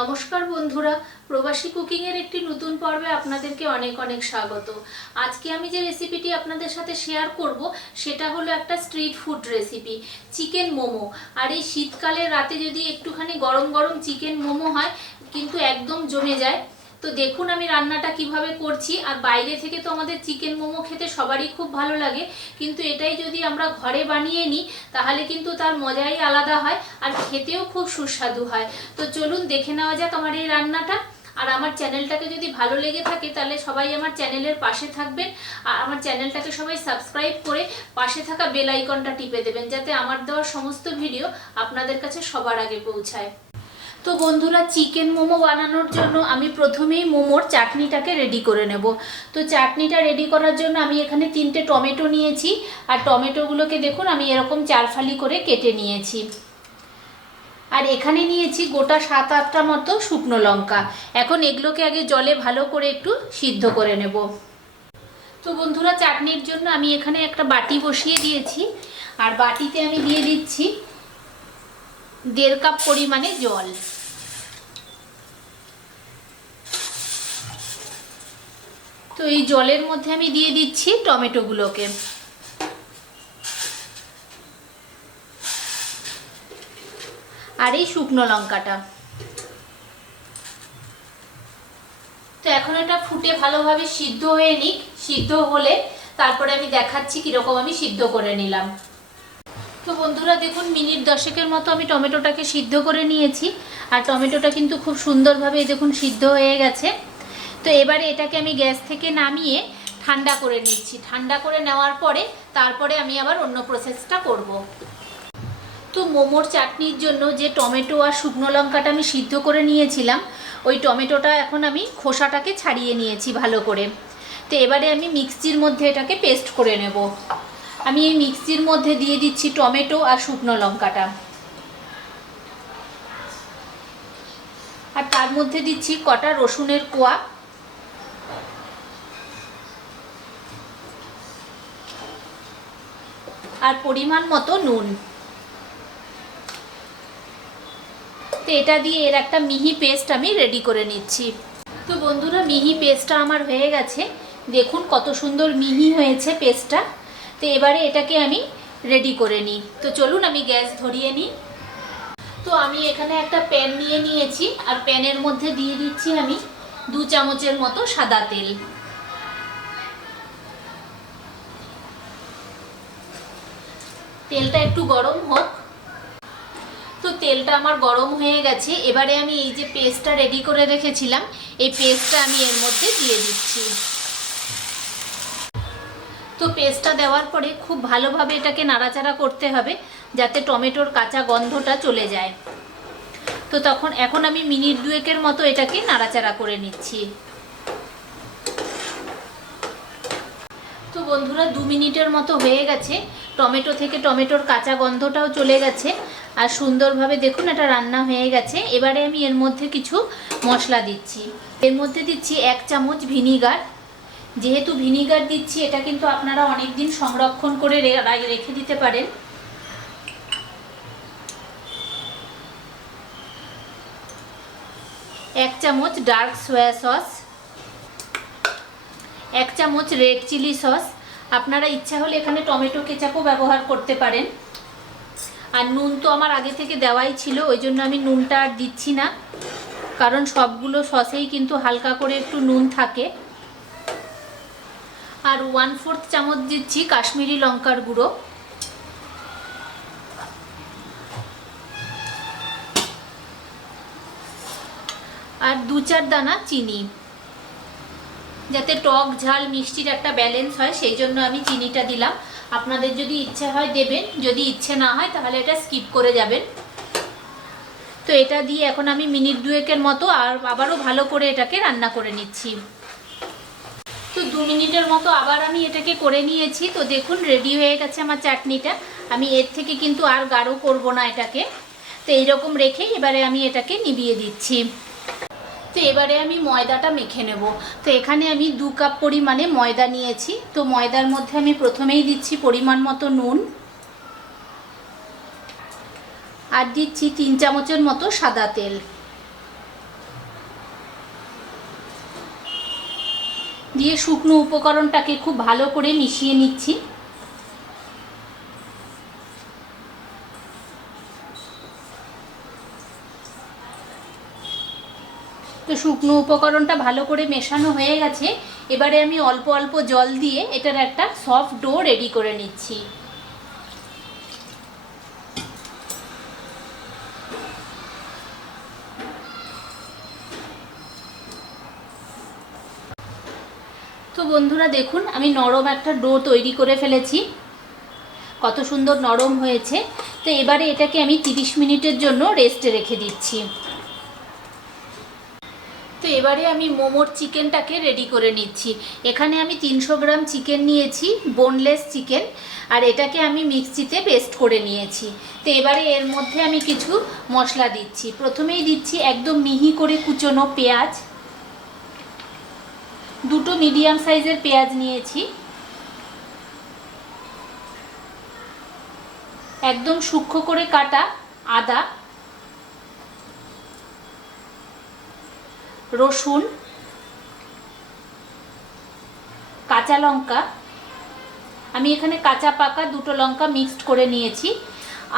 নমস্কার বন্ধুরা, প্রবাসী কুকিং এর একটি নতুন পর্বে আপনাদেরকে অনেক অনেক স্বাগত। আজকে আমি যে রেসিপিটি আপনাদের সাথে শেয়ার করব সেটা হলো একটা street food recipe, chicken momo. আর এই শীতকালে রাতে যদি একটুখানি গরম গরম চিকেন মোমো হয় কিন্তু একদম জমে যায়। তো দেখুন আমি রান্নাটা কিভাবে করছি। আর বাইরে থেকে তো আমাদের চিকেন মোমো খেতে সবারই খুব ভালো লাগে, কিন্তু এটাই যদি আমরা ঘরে বানিয়ে নিই তাহলে কিন্তু তার মজাই আলাদা হয় আর খেতেও খুব সুস্বাদু হয়। তো চলুন দেখে নেওয়া যাক আমার এই রান্নাটা। আর আমার চ্যানেলটাকে যদি ভালো লেগে থাকে তাহলে সবাই আমার চ্যানেলের পাশে থাকবেন, আর আমার চ্যানেলটাকে সবাই সাবস্ক্রাইব করে পাশে থাকা বেল আইকনটা টিপে দেবেন, যাতে আমার দেওয়া সমস্ত ভিডিও আপনাদের কাছে সবার আগে পৌঁছায়। তো বন্ধুরা, চিকেন মোমো বানানোর জন্য আমি প্রথমেই মোমোর চাটনিটাকে রেডি করে নেব। তো চাটনিটা রেডি করার জন্য আমি এখানে 3টে টমেটো নিয়েছি, আর টমেটোগুলোকে দেখুন আমি এরকম 4 ফালি করে কেটে নিয়েছি। আর এখানে নিয়েছি গোটা 7-8টা মতো শুকনো লঙ্কা। এখন এগুলোকে আগে জলে ভালো করে একটু সিদ্ধ করে নেব। তো বন্ধুরা, চাটনির জন্য আমি এখানে একটা বাটি বসিয়ে দিয়েছি, আর বাটিতে আমি দিয়ে দিচ্ছি 1.5 কাপ পরিমাণে জল। তো এই জলের মধ্যে আমি দিয়ে দিচ্ছি টমেটোগুলোকে। আর এই শুকনো লঙ্কাটা। তো এখন এটা ফুটে ভালোভাবে সিদ্ধ হয়ে নিক। সিদ্ধ হলে তারপরে আমি দেখাচ্ছি কিরকম আমি সিদ্ধ করে নিলাম। তো বন্ধুরা দেখুন, মিনিট 10-এর মতো আমি টমেটোটাকে সিদ্ধ করে নিয়েছি, আর টমেটোটা কিন্তু খুব সুন্দরভাবে দেখুন সিদ্ধ হয়ে গেছে। তো এবারে এটাকে আমি গ্যাস থেকে নামিয়ে ঠান্ডা করে নিচ্ছি। ঠান্ডা করে নেওয়ার পরে তারপরে আমি আবার অন্য প্রসেসটা করব। তো মোমোর চাটনির জন্য যে টমেটো আর শুকনো লঙ্কাটা আমি সিদ্ধ করে নিয়েছিলাম, ওই টমেটোটা এখন আমি খোসাটাকে ছাড়িয়ে নিয়েছি ভালো করে। তো এবারে আমি মিক্সির মধ্যে এটাকে পেস্ট করে নেব। আমি এই মিক্সির মধ্যে দিয়ে দিচ্ছি টমেটো আর শুকনো লঙ্কাটা, আর তার মধ্যে দিচ্ছি কটা রসুনের কোয়া, আর পরিমাণ মতো নুন। তো এটা দিয়ে এর একটা মিহি পেস্ট আমি রেডি করে নিচ্ছি। তো বন্ধুরা, মিহি পেস্টটা আমার হয়ে গেছে। দেখুন কত সুন্দর মিহি হয়েছে পেস্টটা। তো এবারে এটাকে আমি রেডি করে নিই। তো চলুন আমি গ্যাস ধরিয়ে নিই। তো আমি এখানে একটা প্যান নিয়ে নিয়েছি, আর প্যানের মধ্যে দিয়ে দিচ্ছি আমি 2 চামচের মতো সাদা তেল। তেলটা একটু গরম হোক। তো তেলটা আমার গরম হয়ে গেছে। এবারে আমি এই যে পেস্টটা রেডি করে রেখেছিলাম, এই পেস্টটা আমি এর মধ্যে দিয়ে দিচ্ছি। তো পেস্টটা দেওয়ার পরে খুব ভালোভাবে এটাকে নাড়াচাড়া করতে হবে, যাতে টমেটোর কাঁচা গন্ধটা চলে যায়। তো এখন আমি মিনিট 2-এর মতো এটাকে নাড়াচাড়া করে নিচ্ছি। তো বন্ধুরা, 2 মিনিটের মতো হয়ে গেছে। টমেটো থেকে টমেটোর কাঁচা গন্ধটাও চলে গেছে, আর সুন্দরভাবে দেখুন এটা রান্না হয়ে গেছে। এবারে আমি এর মধ্যে কিছু মশলা দিচ্ছি। এর মধ্যে দিচ্ছি 1 চামচ ভিনিগার। যেহেতু ভিনিগার দিচ্ছি, এটা কিন্তু আপনারা অনেক দিন সংরক্ষণ করে রেখে দিতে পারেন। এক চামচ ডার্ক সোয়া সস, 1 চামচ রেড চিলি সস। আপনারা ইচ্ছা হলে এখানে টমেটো কেচাপও ব্যবহার করতে পারেন। আর নুন তো আমার আগে থেকে দেওয়াই ছিল, ওই জন্য আমি নুনটা আর দিচ্ছি না, কারণ সবগুলো সসেই কিন্তু হালকা করে একটু নুন থাকে। আর 1/4 চামচ দিচ্ছি কাশ্মীরি লঙ্কার গুঁড়ো। আর 2-4 দানা চিনি। যাতে টক ঝাল মিষ্টির একটা ব্যালেন্স হয়, সেই জন্য আমি চিনিটা দিলাম। আপনাদের যদি ইচ্ছে হয় দেবেন, যদি ইচ্ছে না হয় তাহলে এটা স্কিপ করে যাবেন। তো এটা দিয়ে এখন আমি মিনিট 2-এর মতো আবারও ভালো করে এটাকে রান্না করে নিচ্ছি। তো 2 মিনিটের মতো আবার আমি এটাকে করে নিয়েছি। তো দেখুন রেডি হয়ে গেছে আমার চাটনিটা। আমি এর থেকে কিন্তু আর গাঢ় করব না এটাকে। তো এইরকম রেখে এবারে আমি এটাকে নিভিয়ে দিচ্ছি। তো এবারে আমি ময়দাটা মেখে নেব। তো এখানে আমি 2 কাপ পরিমাণে ময়দা নিয়েছি। তো ময়দার মধ্যে আমি প্রথমেই দিচ্ছি পরিমাণ মতো নুন, আর দিচ্ছি 3 চামচের মতো সাদা তেল। দিয়ে শুকনো উপকরণটাকে খুব ভালো করে মিশিয়ে নিচ্ছি। তো শুকনো উপকরণটা ভালো করে মেশানো হয়ে গেছে। এবারে আমি অল্প অল্প জল দিয়ে এটার একটা সফট ডো রেডি করে নিচ্ছি। তো বন্ধুরা দেখুন, আমি নরম একটা ডো তৈরি করে ফেলেছি। কত সুন্দর নরম হয়েছে। তো এবারে এটাকে আমি 30 মিনিটের জন্য রেস্টে রেখে দিচ্ছি। তো এবারে আমি মোমোর চিকেনটাকে রেডি করে নিচ্ছি। এখানে আমি 300 গ্রাম চিকেন নিয়েছি, বোনলেস চিকেন, আর এটাকে আমি মিক্সিতে পেস্ট করে নিয়েছি। তো এবারে এর মধ্যে আমি কিছু মশলা দিচ্ছি। প্রথমেই দিচ্ছি একদম মিহি করে কুচনো পেঁয়াজ, 2টো মিডিয়াম সাইজের পেঁয়াজ নিয়েছি, একদম সূক্ষ্ম করে কাটা আদা, রসুন, কাঁচা লঙ্কা, আমি এখানে কাঁচা পাকা 2টো লঙ্কা মিক্সড করে নিয়েছি,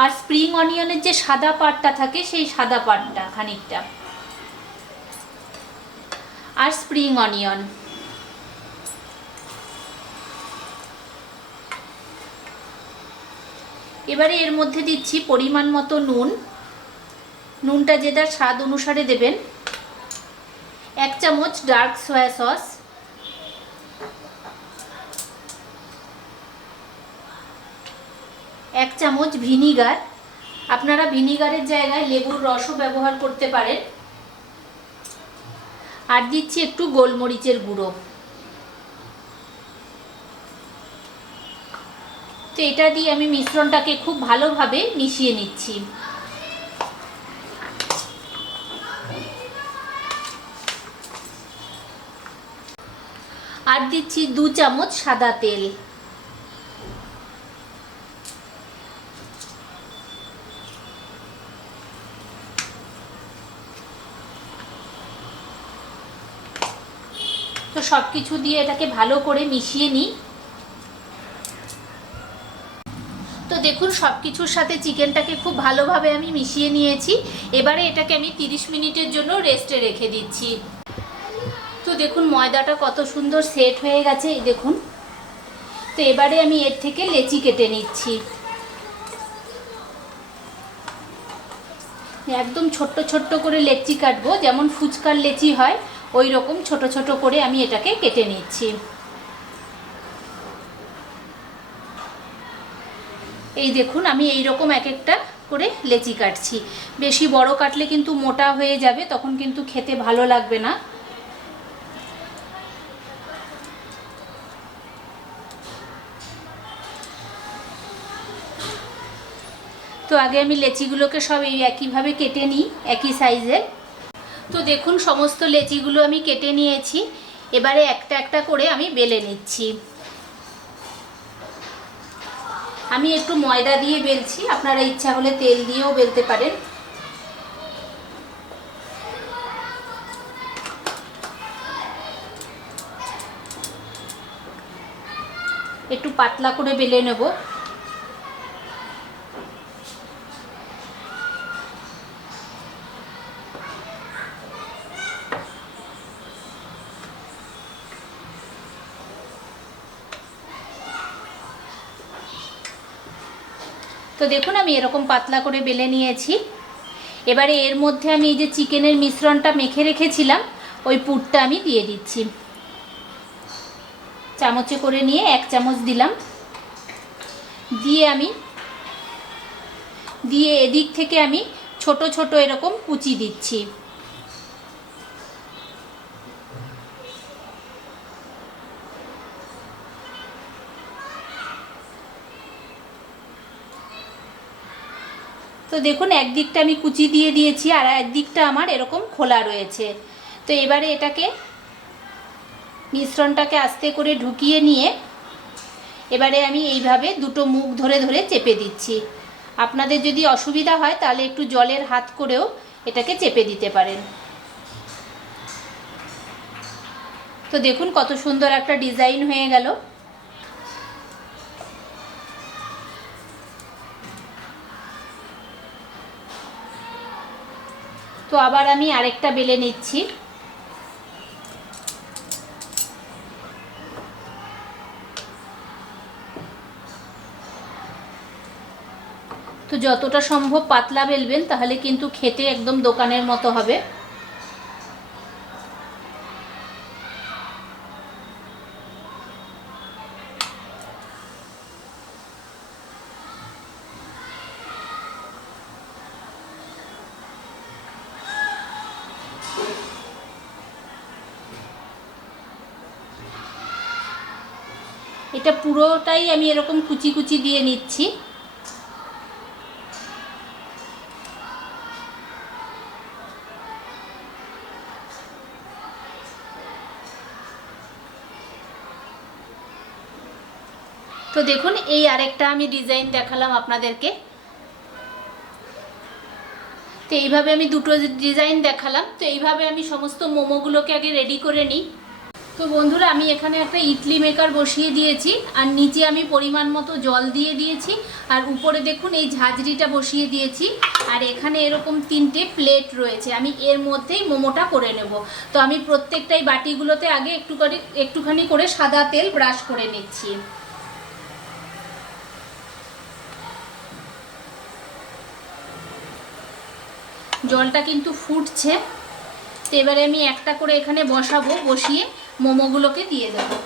আর স্প্রিং অনিয়নের যে সাদা পাটটা থাকে সেই সাদা পাটটা খানিকটা, আর স্প্রিং অনিয়ন। এবারে এর মধ্যে দিচ্ছি পরিমাণ মতো নুন। নুনটা যে যার স্বাদ অনুসারে দেবেন। 1 চামচ ডার্ক সয়া সস, 1 চামচ ভিনিগার, আপনারা ভিনিগারের জায়গায় লেবুর রসও ব্যবহার করতে পারেন, আর দিচ্ছি একটু গোলমরিচের গুঁড়ো। তো এটা দিয়ে আমি মিশ্রণটাকে খুব ভালোভাবে মিশিয়ে নিচ্ছি। আর দিচ্ছি 2 চামচ সাদা তেল। তো সব কিছু দিয়ে এটাকে ভালো করে মিশিয়ে নিই। তো দেখুন, সব কিছুর সাথে চিকেনটাকে খুব ভালোভাবে আমি মিশিয়ে নিয়েছি। এবারে এটাকে আমি 30 মিনিটের জন্য রেস্টে রেখে দিচ্ছি। তো দেখুন ময়দাটা কত সুন্দর সেট হয়ে গেছে, এই দেখুন। তো এবারে আমি এর থেকে লেচি কেটে নিচ্ছি। একদম ছোট্ট ছোট্ট করে লেচি কাটবো, যেমন ফুচকার লেচি হয় ওই রকম ছোট ছোট করে আমি এটাকে কেটে নিচ্ছি। এই দেখুন, আমি এই রকম এক একটা করে লেচি কাটছি। বেশি বড় কাটলে কিন্তু মোটা হয়ে যাবে, তখন কিন্তু খেতে ভালো লাগবে না। তো আগে আমি লেচিগুলোকে সব এই একইভাবে কেটে নিই, একই সাইজের। তো দেখুন সমস্ত লেচিগুলো আমি কেটে নিয়েছি। এবারে একটা একটা করে আমি বেলে নিচ্ছি। আমি একটু ময়দা দিয়ে বেলছি, আপনারা ইচ্ছা হলে তেল দিয়েও বেলতে পারেন। একটু পাতলা করে বেলে নেব। তো দেখুন আমি এরকম পাতলা করে বেলে নিয়েছি। এবারে এর মধ্যে আমি এই যে চিকেনের মিশ্রণটা মেখে রেখেছিলাম ওই পুরটা আমি দিয়ে দিচ্ছি। চামচে করে নিয়ে 1 চামচ দিলাম। দিয়ে এদিক থেকে আমি ছোট ছোট এরকম কুচি দিচ্ছি। তো দেখুন একদিকটা আমি কুচি দিয়ে দিয়েছি, আর একদিকটা আমার এরকম খোলা রয়েছে। তো এবারে এটাকে মিশ্রণটাকে আস্তে করে ঢুকিয়ে নিয়ে এবারে আমি এইভাবে 2টো মুখ ধরে ধরে চেপে দিচ্ছি। আপনাদের যদি অসুবিধা হয় তাহলে একটু জলের হাত করেও এটাকে চেপে দিতে পারেন। তো দেখুন কত সুন্দর একটা ডিজাইন হয়ে গেল। তো আবার আমি আরেকটা বেলে নিচ্ছি। তো যতটা সম্ভব পাতলা বেলবেন, তাহলে কিন্তু খেতে একদম দোকানের মতো হবে। এটা পুরোটাই আমি এরকম কুচি কুচি দিয়ে নিচ্ছি। তো দেখুন এই আরেকটা আমি ডিজাইন দেখালাম আপনাদেরকে। তো এইভাবে আমি দুটো ডিজাইন দেখালাম। তো এইভাবে আমি সমস্ত মোমোগুলোকে আগে রেডি করে নিই। তো বন্ধুরা, আমি এখানে একটা ইডলি মেকার বসিয়ে দিয়েছি, আর নিচে আমি পরিমাণ মতো জল দিয়ে দিয়েছি, আর উপরে দেখুন এই ঝাঁঝরিটা বসিয়ে দিয়েছি, আর এখানে এরকম 3টে প্লেট রয়েছে। আমি এর মধ্যেই মোমোটা করে নেব। তো আমি প্রত্যেকটাই বাটিগুলোতে আগে একটুখানি করে সাদা তেল ব্রাশ করে নিচ্ছি। জলটা কিন্তু ফুটছে। তো এবারে আমি একটা করে এখানে বসাবো, বসিয়ে মোমোগুলোকে দিয়ে দেবো।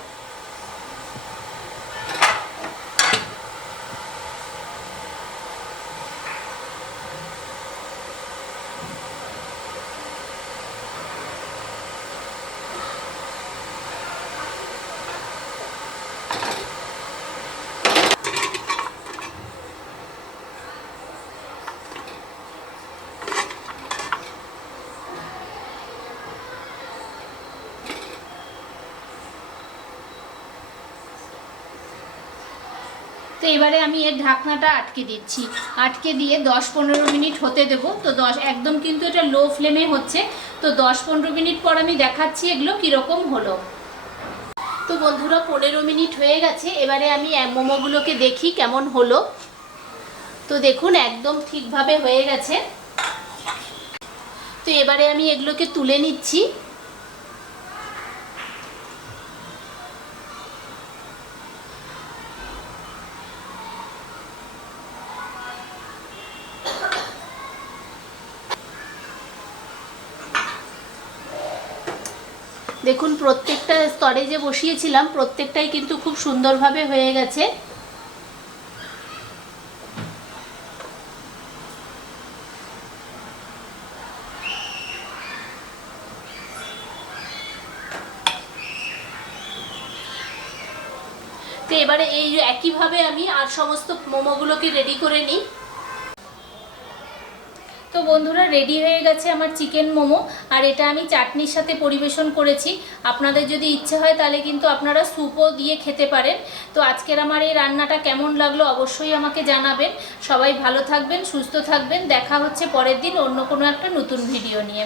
তো এবারে আমি এর ঢাকনাটা আটকে দিচ্ছি। আটকে দিয়ে 10-15 মিনিট হতে দেব। তো একদম কিন্তু এটা লো ফ্লেমে হচ্ছে। তো 10-15 মিনিট পর আমি দেখাচ্ছি এগুলো কীরকম হলো। তো বন্ধুরা, 15 মিনিট হয়ে গেছে। এবারে আমি মোমোগুলোকে দেখি কেমন হলো। তো দেখুন একদম ঠিকভাবে হয়ে গেছে। তো এবারে আমি এগুলোকে তুলে নিচ্ছি। দেখুন প্রত্যেকটা স্তরে যে বসিয়েছিলাম প্রত্যেকটাই কিন্তু খুব সুন্দরভাবে হয়ে গেছে। তো এবারে এই একইভাবে আমি আর সমস্ত মোমোগুলোকে রেডি করে নিই। তো বন্ধুরা, রেডি হয়ে গেছে আমার চিকেন মোমো, আর এটা আমি চাটনির সাথে পরিবেশন করেছি। আপনাদের যদি ইচ্ছে হয় তাহলে কিন্তু আপনারা স্যুপও দিয়ে খেতে পারেন। তো আজকের আমার এই রান্নাটা কেমন লাগলো অবশ্যই আমাকে জানাবেন। সবাই ভালো থাকবেন, সুস্থ থাকবেন। দেখা হচ্ছে পরের দিন অন্য কোনো একটা নতুন ভিডিও নিয়ে।